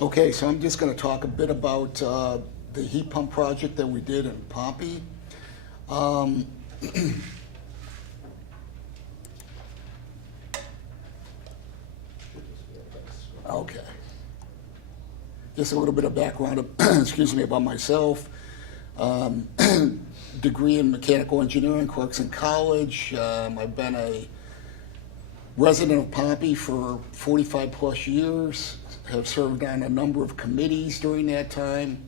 Okay, so I'm just going to talk a bit about the heat pump project that we did in Pompey. Um, okay. Just a little bit of background, excuse me, about myself. Um, Degree in mechanical engineering, Clarkson College. I've been a resident of Pompey for 45 plus years, have served on a number of committees during that time.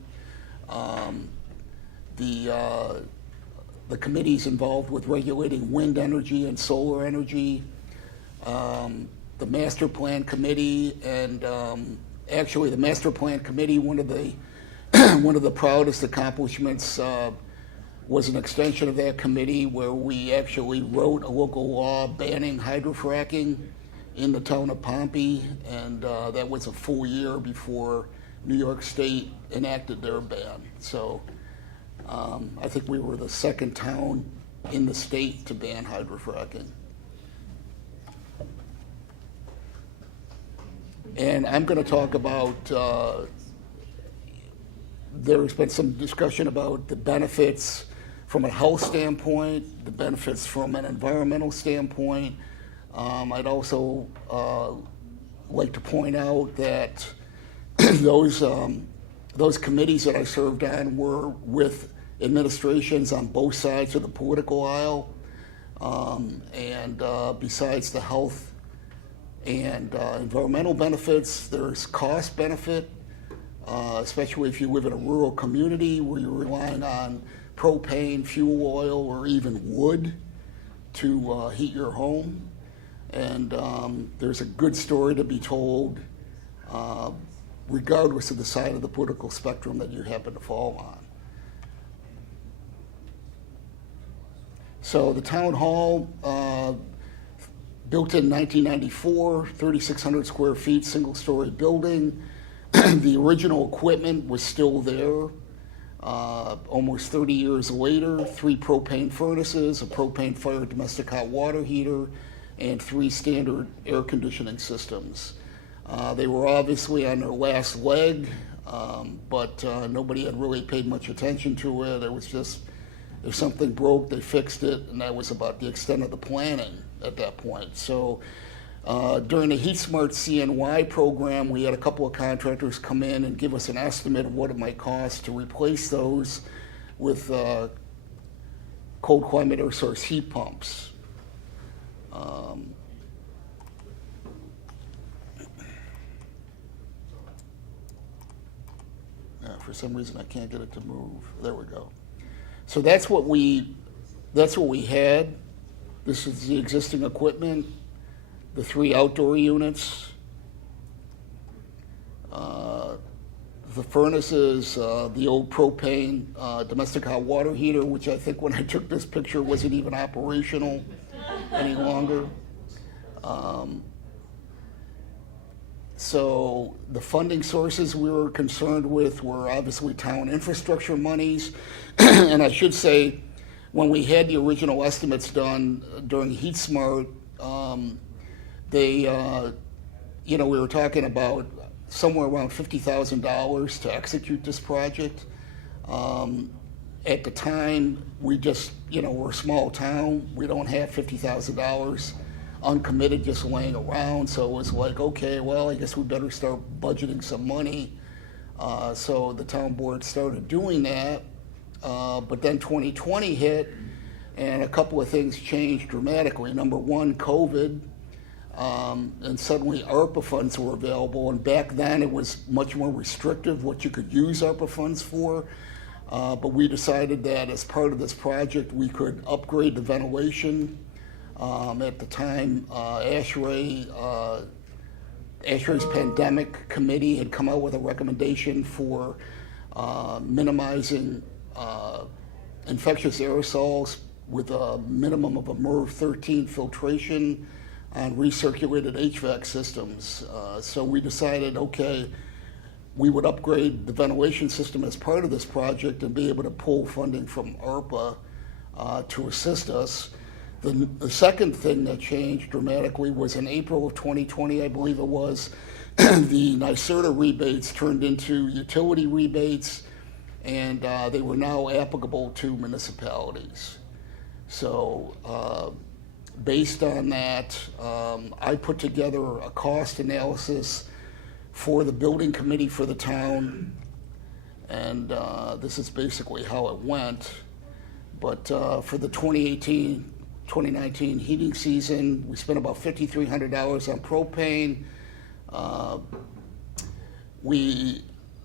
The committees involved with regulating wind energy and solar energy, the master plan committee, and actually the master plan committee, one of the one of the proudest accomplishments was an extension of that committee where we actually wrote a local law banning hydrofracking in the town of Pompey, and that was a full year before New York State enacted their ban. So I think we were the second town in the state to ban hydrofracking. And I'm going to talk about, there's been some discussion about the benefits from a health standpoint, the benefits from an environmental standpoint. I'd also like to point out that those committees that I served on were with administrations on both sides of the political aisle. Besides the health and environmental benefits, there's cost benefit, especially if you live in a rural community where you're relying on propane, fuel oil, or even wood to heat your home. And there's a good story to be told regardless of the side of the political spectrum that you happen to fall on. So the town hall, built in 1994, 3,600 square feet, single-story building. The original equipment was still there. Almost 30 years later, 3 propane furnaces, a propane-fired domestic hot water heater, and 3 standard air conditioning systems. They were obviously on their last leg, but nobody had really paid much attention to it. It was just, if something broke, they fixed it, and that was about the extent of the planning at that point. So during the Heat Smart CNY program, we had a couple of contractors come in and give us an estimate of what it might cost to replace those with cold climate air source heat pumps. For some reason, I can't get it to move. There we go. So that's what we had. This is the existing equipment, the 3 outdoor units, the furnaces, the old propane domestic hot water heater, which I think when I took this picture wasn't even operational any longer. So the funding sources we were concerned with were obviously town infrastructure monies. And I should say, when we had the original estimates done during Heat Smart, we were talking about somewhere around $50,000 to execute this project. At the time, we just, we're a small town. We don't have $50,000 uncommitted just laying around. So it was like, okay, well, I guess we better start budgeting some money. So the town board started doing that. But then 2020 hit, and a couple of things changed dramatically. Number one, COVID, and suddenly ARPA funds were available. And back then, it was much more restrictive what you could use ARPA funds for. But we decided that as part of this project, we could upgrade the ventilation. At the time, ASHRAE's pandemic committee had come out with a recommendation for minimizing infectious aerosols with a minimum of a MERV 13 filtration on recirculated HVAC systems. So we decided, okay, we would upgrade the ventilation system as part of this project and be able to pull funding from ARPA to assist us. The second thing that changed dramatically was in April of 2020, I believe it was, the NYSERDA rebates turned into utility rebates, and they were now applicable to municipalities. So based on that, I put together a cost analysis for the building committee for the town, and this is basically how it went. But for the 2018-2019 heating season, we spent about $5,300 on propane.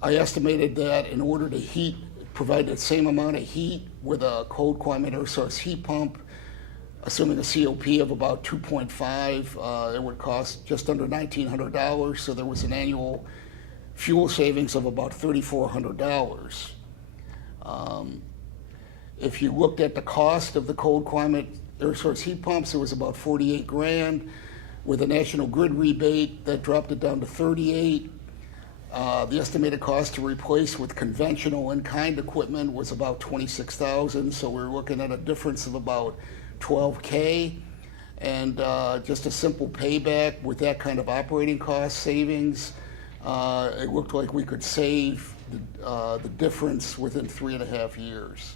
I estimated that in order to provide the same amount of heat with a cold climate air source heat pump, assuming a COP of about 2.5, it would cost just under $1,900. So there was an annual fuel savings of about $3,400. If you looked at the cost of the cold climate air source heat pumps, it was about 48 grand. With a national grid rebate, that dropped it down to 38. The estimated cost to replace with conventional in-kind equipment was about 26,000. So we're looking at a difference of about 12K. And just a simple payback with that kind of operating cost savings, it looked like we could save the difference within 3.5 years.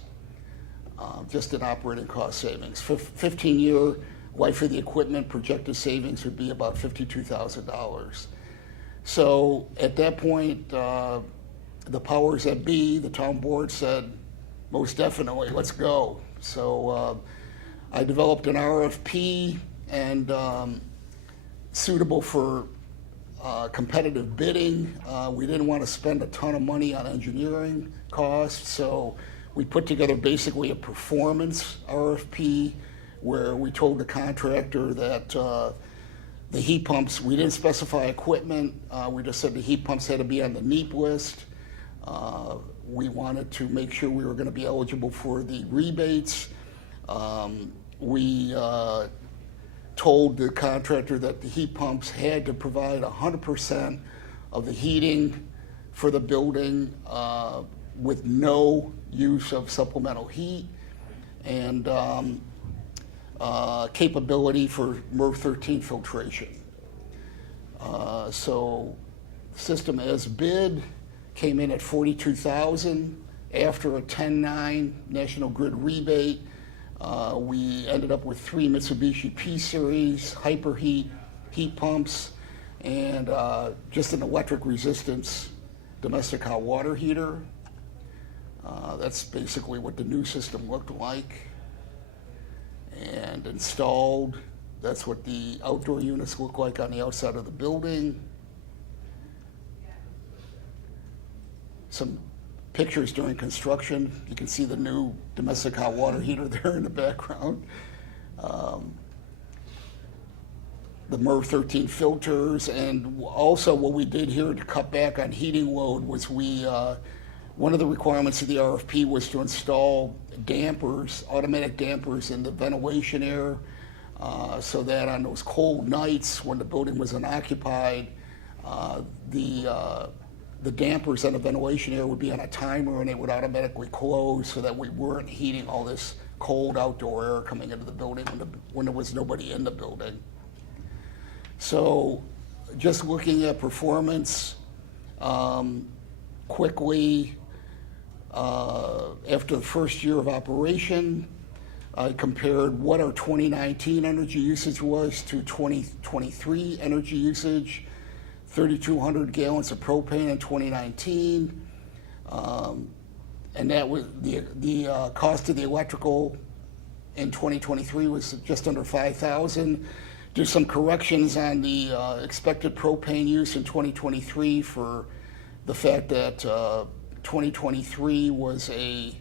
Just in operating cost savings. 15-year life of the equipment projected savings would be about $52,000. So at that point, the powers that be, the town board said, most definitely, let's go. So I developed an RFP and suitable for competitive bidding. We didn't want to spend a ton of money on engineering costs, so we put together basically a performance RFP where we told the contractor that the heat pumps, we didn't specify equipment, we just said the heat pumps had to be on the NEEP list. We wanted to make sure we were going to be eligible for the rebates. We told the contractor that the heat pumps had to provide 100% of the heating for the building with no use of supplemental heat, and capability for MERV 13 filtration. So the system as bid came in at $42,000 after a 10.9 National Grid rebate. We ended up with 3 Mitsubishi P-Series Hyperheat heat pumps and just an electric resistance domestic hot water heater. That's basically what the new system looked like. And installed, that's what the outdoor units look like on the outside of the building. Some pictures during construction. You can see the new domestic hot water heater there in the background. The MERV 13 filters, and also what we did here to cut back on heating load was one of the requirements of the RFP was to install dampers, automatic dampers in the ventilation air, so that on those cold nights when the building was unoccupied, the dampers on the ventilation air would be on a timer and it would automatically close so that we weren't heating all this cold outdoor air coming into the building when there was nobody in the building. So just looking at performance quickly, after the first year of operation, I compared what our 2019 energy usage was to 2023 energy usage. 3,200 gallons of propane in 2019, and that was the cost of the electrical in 2023 was just under $5,000. Do some corrections on the expected propane use in 2023 for the fact that 2023 was a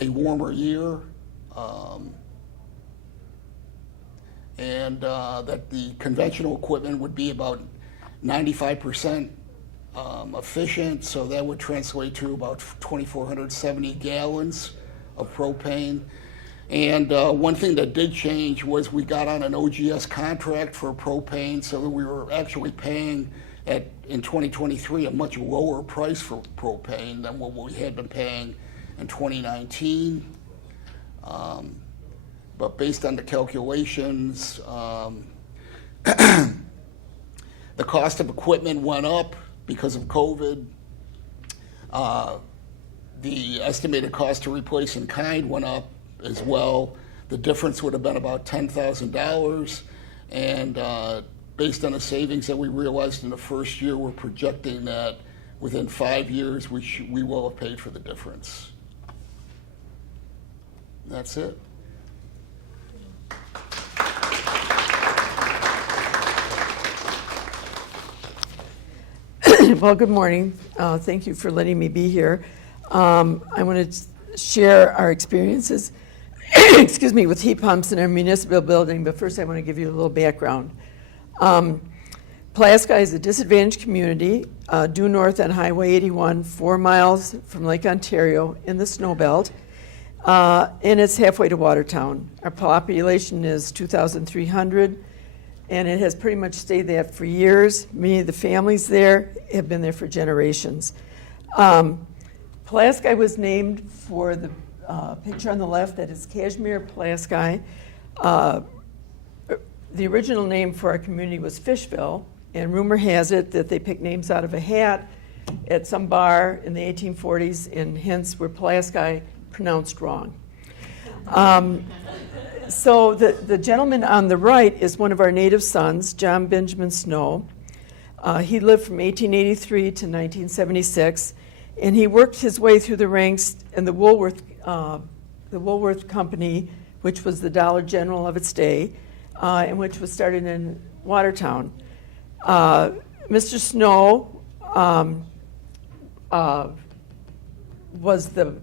warmer year. And that the conventional equipment would be about 95% efficient, so that would translate to about 2,470 gallons of propane. And one thing that did change was we got on an OGS contract for propane, so that we were actually paying in 2023 a much lower price for propane than what we had been paying in 2019. But based on the calculations, the cost of equipment went up because of COVID. The estimated cost to replace in kind went up as well. The difference would have been about $10,000. And based on the savings that we realized in the first year, we're projecting that within 5 years, we will have paid for the difference. That's it. Well, good morning. Thank you for letting me be here. I want to share our experiences, excuse me, with heat pumps in our municipal building, but first I want to give you a little background. Pulaski is a disadvantaged community due north on Highway 81, 4 miles from Lake Ontario in the snow belt, and it's halfway to Watertown. Our population is 2,300, and it has pretty much stayed that for years. Many of the families there have been there for generations. Pulaski was named for the picture on the left, that is Kashmir Pulaski. The original name for our community was Fishville, and rumor has it that they picked names out of a hat at some bar in the 1840s, and hence were Pulaski pronounced wrong. So the gentleman on the right is one of our native sons, John Benjamin Snow. He lived from 1883 to 1976, and he worked his way through the ranks in the Woolworth Company, which was the Dollar General of its day, and which was started in Watertown. Mr. Snow was the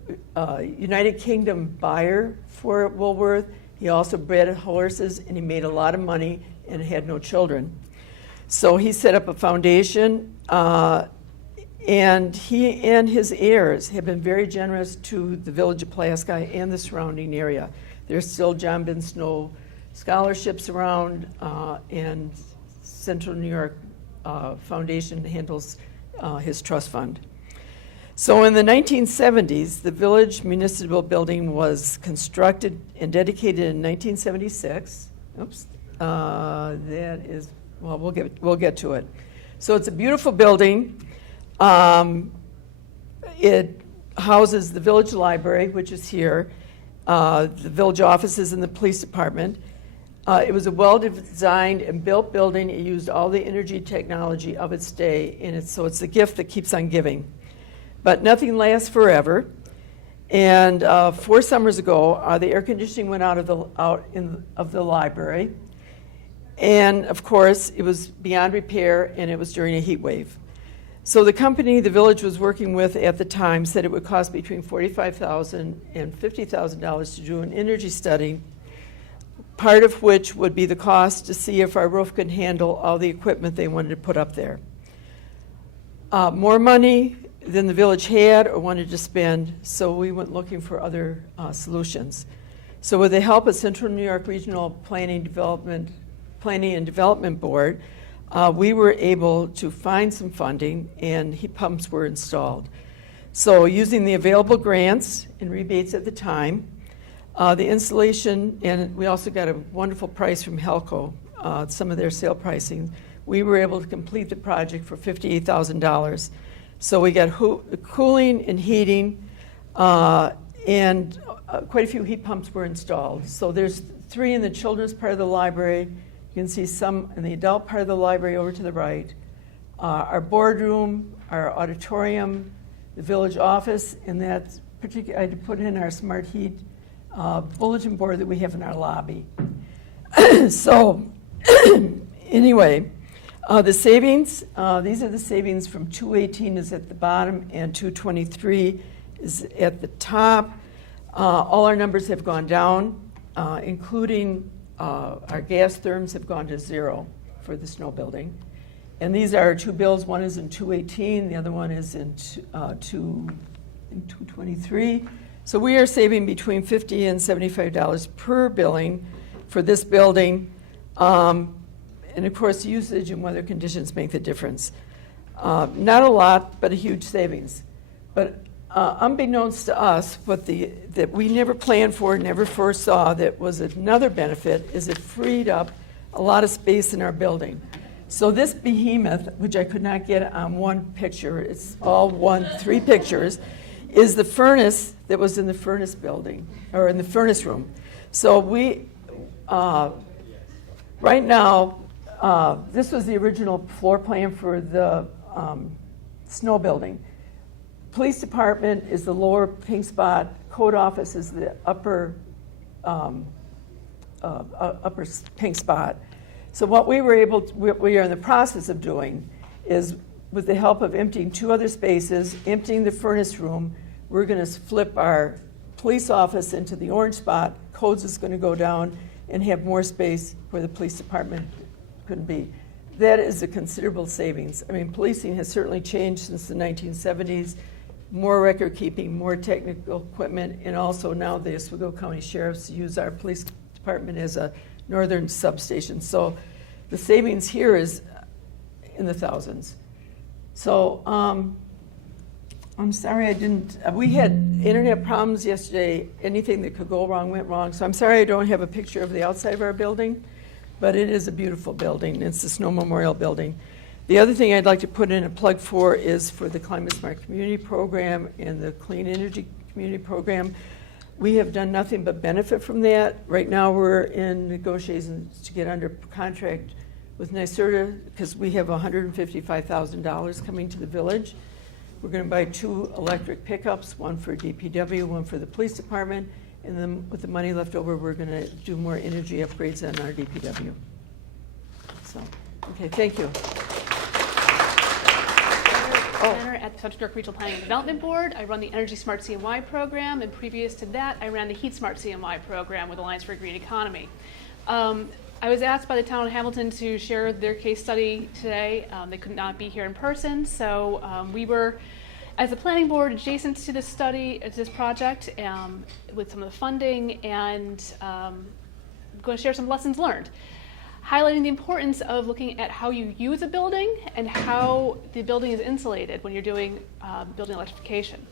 United Kingdom buyer for Woolworth. He also bred horses, and he made a lot of money and had no children. So he set up a foundation, and he and his heirs have been very generous to the village of Pulaski and the surrounding area. There's still John Ben Snow scholarships around, and Central New York Foundation handles his trust fund. So in the 1970s, the village municipal building was constructed and dedicated in 1976. Oops, that is, well, we'll get to it. So it's a beautiful building. It houses the village library, which is here, the village offices and the police department. It was a well-designed and built building. It used all the energy technology of its day, and so it's a gift that keeps on giving. But nothing lasts forever. And 4 summers ago, the air conditioning went out of the library. And of course, it was beyond repair, and it was during a heat wave. So the company the village was working with at the time said it would cost between $45,000 and $50,000 to do an energy study, part of which would be the cost to see if our roof could handle all the equipment they wanted to put up there. More money than the village had or wanted to spend, so we went looking for other solutions. So with the help of Central New York Regional Planning and Development Board, we were able to find some funding, and heat pumps were installed. So using the available grants and rebates at the time, the installation, and we also got a wonderful price from Helco, some of their sale pricing, we were able to complete the project for $58,000. So we got cooling and heating, and quite a few heat pumps were installed. So there's 3 in the children's part of the library. You can see some in the adult part of the library over to the right. Our boardroom, our auditorium, the village office, and that's particularly, I had to put in our smart heat bulletin board that we have in our lobby. So anyway, the savings, these are the savings from 218 is at the bottom and 223 is at the top. All our numbers have gone down, including our gas therms have gone to 0 for the snow building. And these are our 2 bills. One is in 218, the other one is in 223. So we are saving between $50 and $75 per billing for this building. And of course, usage and weather conditions make the difference. Not a lot, but a huge savings. But unbeknownst to us, that we never planned for, never foresaw, that was another benefit, is it freed up a lot of space in our building. So this behemoth, which I could not get on one picture, it's all three pictures, is the furnace that was in the furnace building, or in the furnace room. So we, right now, this was the original floor plan for the snow building. Police department is the lower pink spot. Code office is the upper pink spot. So what we are in the process of doing is, with the help of emptying two other spaces, emptying the furnace room, we're going to flip our police office into the orange spot. Codes is going to go down and have more space where the police department couldn't be. That is a considerable savings. I mean, policing has certainly changed since the 1970s. More record keeping, more technical equipment, and also now the Oswego County Sheriffs use our police department as a northern substation. So the savings here is in the thousands. So I'm sorry I didn't, we had internet problems yesterday. Anything that could go wrong went wrong. So I'm sorry I don't have a picture of the outside of our building, but it is a beautiful building. It's the Snow Memorial Building. The other thing I'd like to put in a plug for is for the Climate Smart Community Program and the Clean Energy Community Program. We have done nothing but benefit from that. Right now we're in negotiations to get under contract with NYSERDA because we have $155,000 coming to the village. We're going to buy 2 electric pickups, one for DPW, one for the police department, and then with the money left over, we're going to do more energy upgrades on our DPW. So, okay, thank you. At the Central York Regional Planning and Development Board. I run the Energy Smart CNY program, and previous to that, I ran the Heat Smart CNY program with Alliance for a Green Economy. I was asked by the town of Hamilton to share their case study today. They could not be here in person, so we were, as a planning board, adjacent to this study, this project, with some of the funding, and going to share some lessons learned, highlighting the importance of looking at how you use a building and how the building is insulated when you're doing building electrification.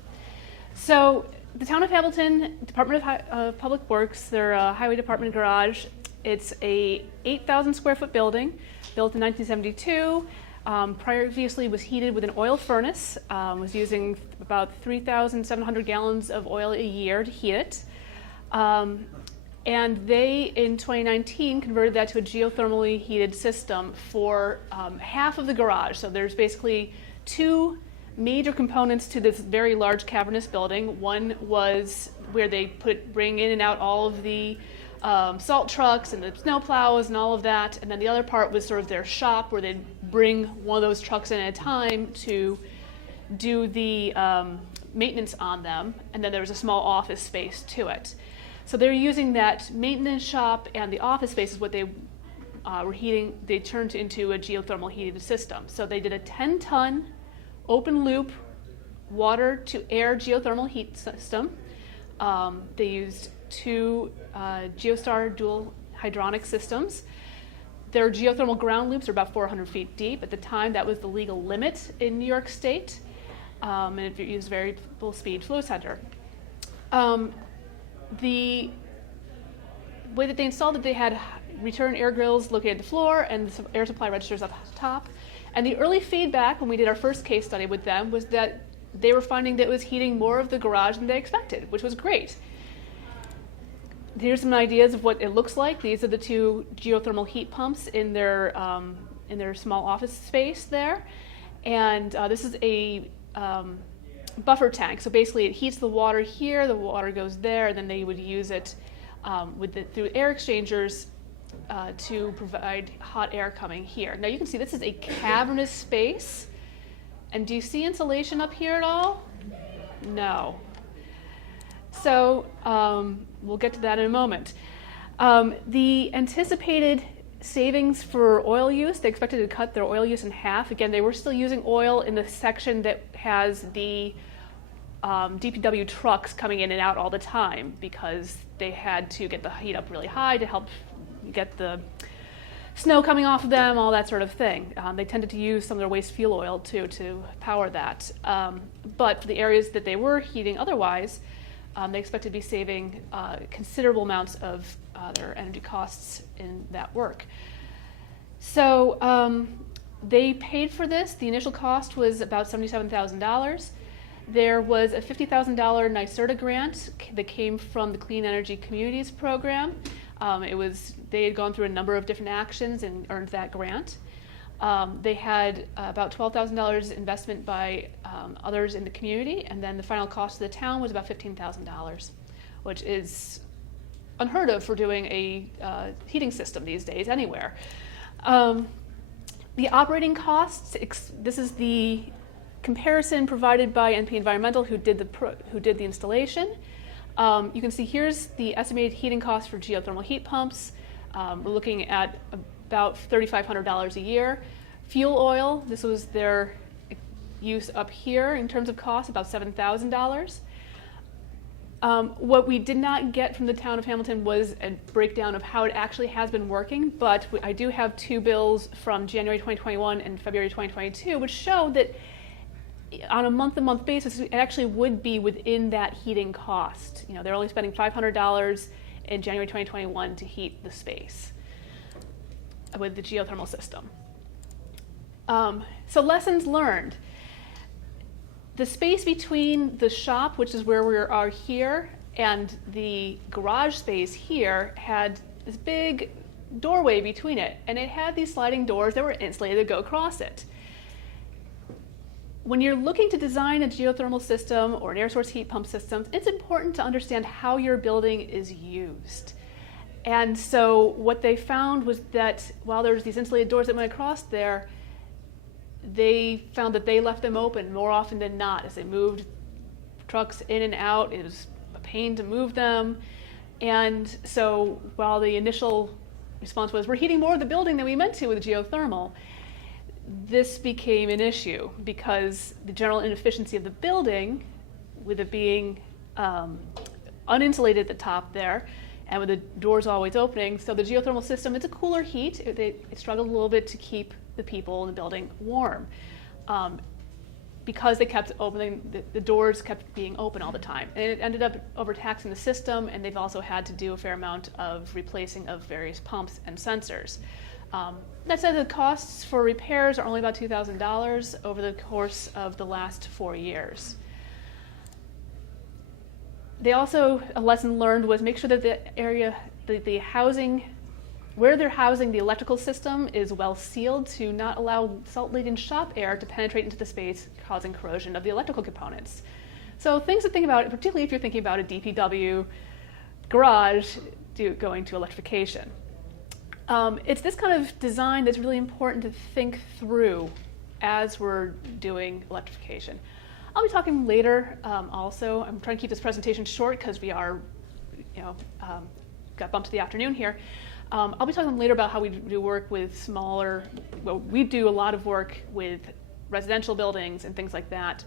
So the town of Hamilton, Department of Public Works, their highway department garage, it's a 8,000 square foot building built in 1972. Previously was heated with an oil furnace, was using about 3,700 gallons of oil a year to heat it. And they, in 2019, converted that to a geothermally heated system for half of the garage. So there's basically 2 major components to this very large cavernous building. One was where they bring in and out all of the salt trucks and the snow plows and all of that. And then the other part was sort of their shop where they'd bring one of those trucks in at a time to do the maintenance on them. And then there was a small office space to it. So they're using that maintenance shop and the office space is what they were heating. They turned into a geothermal heated system. So they did a 10-ton open loop water to air geothermal heat system. They used 2 Geostar dual hydronic systems. Their geothermal ground loops are about 400 feet deep. At the time, that was the legal limit in New York State. And it used variable speed flow center. The way that they installed it, they had return air grills located at the floor and some air supply registers up top. And the early feedback when we did our first case study with them was that they were finding that it was heating more of the garage than they expected, which was great. Here's some ideas of what it looks like. These are the 2 geothermal heat pumps in their small office space there. And this is a buffer tank. So basically it heats the water here, the water goes there, and then they would use it through air exchangers to provide hot air coming here. Now you can see this is a cavernous space. And do you see insulation up here at all? No. So we'll get to that in a moment. The anticipated savings for oil use, they expected to cut their oil use in half. Again, they were still using oil in the section that has the DPW trucks coming in and out all the time because they had to get the heat up really high to help get the snow coming off of them, all that sort of thing. They tended to use some of their waste fuel oil too to power that. But for the areas that they were heating otherwise, they expected to be saving considerable amounts of their energy costs in that work. So they paid for this. The initial cost was about $77,000. There was a $50,000 NYSERDA grant that came from the Clean Energy Communities program. They had gone through a number of different actions and earned that grant. They had about $12,000 investment by others in the community, and then the final cost to the town was about $15,000, which is unheard of for doing a heating system these days anywhere. The operating costs, this is the comparison provided by NP Environmental, who did the installation. You can see here's the estimated heating cost for geothermal heat pumps. We're looking at about $3,500 a year. Fuel oil, this was their use up here in terms of cost, about $7,000. What we did not get from the town of Hamilton was a breakdown of how it actually has been working, but I do have two bills from January 2021 and February 2022, which show that on a month-to-month basis, it actually would be within that heating cost. You know, they're only spending $500 in January 2021 to heat the space with the geothermal system. So lessons learned. The space between the shop, which is where we are here, and the garage space here had this big doorway between it, and it had these sliding doors that were insulated to go across it. When you're looking to design a geothermal system or an air source heat pump system, it's important to understand how your building is used. And so what they found was that while there's these insulated doors that went across there, they found that they left them open more often than not as they moved trucks in and out. It was a pain to move them. And so while the initial response was, we're heating more of the building than we meant to with geothermal, this became an issue because the general inefficiency of the building, with it being uninsulated at the top there, and with the doors always opening, so the geothermal system, it's a cooler heat. It struggled a little bit to keep the people in the building warm. Because they kept opening, the doors kept being open all the time. And it ended up overtaxing the system, and they've also had to do a fair amount of replacing of various pumps and sensors. That said, the costs for repairs are only about $2,000 over the course of the last 4 years. They also, a lesson learned was make sure that the area, the housing, where they're housing the electrical system is well sealed to not allow salt-laden shop air to penetrate into the space, causing corrosion of the electrical components. So things to think about, particularly if you're thinking about a DPW garage going to electrification. It's this kind of design that's really important to think through as we're doing electrification. I'll be talking later also. I'm trying to keep this presentation short because we are, got bumped to the afternoon here. I'll be talking later about how we do work with smaller, well, we do a lot of work with residential buildings and things like that.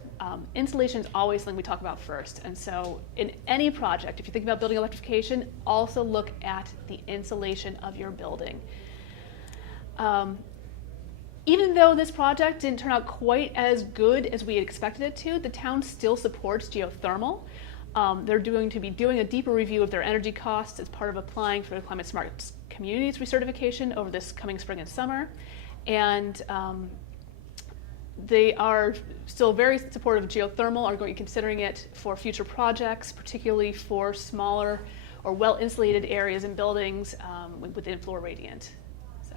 Insulation is always something we talk about first. And so in any project, if you think about building electrification, also look at the insulation of your building. Even though this project didn't turn out quite as good as we had expected it to, the town still supports geothermal. They're going to be doing a deeper review of their energy costs as part of applying for the Climate Smart Communities recertification over this coming spring and summer. And they are still very supportive of geothermal, are going to be considering it for future projects, particularly for smaller or well-insulated areas and buildings with in-floor radiant. So,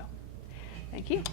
thank you.